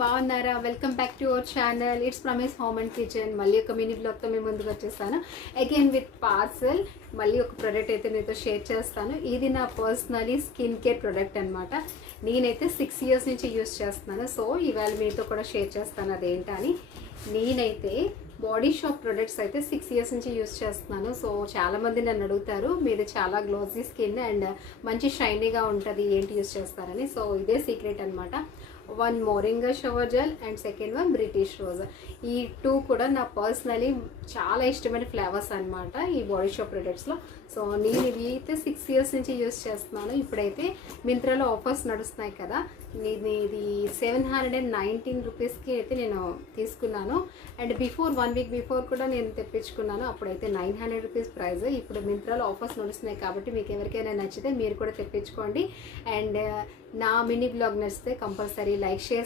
బాగున్నారా? Welcome back to our channel. It's ప్రమేస్ home and kitchen. మళ్ళీ ఒక మినీ బ్లాగ్తో మేము ముందుకు వచ్చేస్తాను. Again with parcel. మళ్ళీ ఒక ప్రోడక్ట్ అయితే మీతో షేర్ చేస్తాను. ఇది నా పర్సనలీ స్కిన్ కేర్ ప్రోడక్ట్ అనమాట. నేనైతే 6 years నుంచి యూస్ చేస్తున్నాను. సో ఇవాళ మీతో కూడా షేర్ చేస్తాను అదేంటని. నేనైతే బాడీ షాప్ ప్రొడక్ట్స్ అయితే 6 years నుంచి యూస్ చేస్తున్నాను. సో చాలామంది నన్ను అడుగుతారు, మీది చాలా గ్లోజీ స్కిన్ అండ్ మంచి షైనీగా ఉంటుంది, ఏంటి యూస్ చేస్తారని. సో ఇదే సీక్రెట్ అనమాట. One moringa shower gel and second one British rose. ఈ 2 కూడా నా పర్సనలీ చాలా ఇష్టమైన ఫ్లేవర్స్ అనమాట ఈ బాడీ షాప్ ప్రొడక్ట్స్లో. సో నేను ఇవి అయితే 6 years నుంచి యూస్ చేస్తున్నాను. ఇప్పుడైతే మింత్రాలో ఆఫర్స్ నడుస్తున్నాయి కదా, నేను ఇది 719 రూపీస్కి అయితే నేను తీసుకున్నాను. అండ్ బిఫోర్ 1 week బిఫోర్ కూడా నేను తెప్పించుకున్నాను, అప్పుడైతే 900 రూపీస్ ప్రైస్. ఇప్పుడు మింత్రాలో ఆఫర్స్ నడుస్తున్నాయి కాబట్టి మీకు ఎవరికైనా నచ్చితే మీరు కూడా తెప్పించుకోండి. అండ్ నా మినీ బ్లాగ్ నచ్చితే కంపల్సరీ లైక్, షేర్,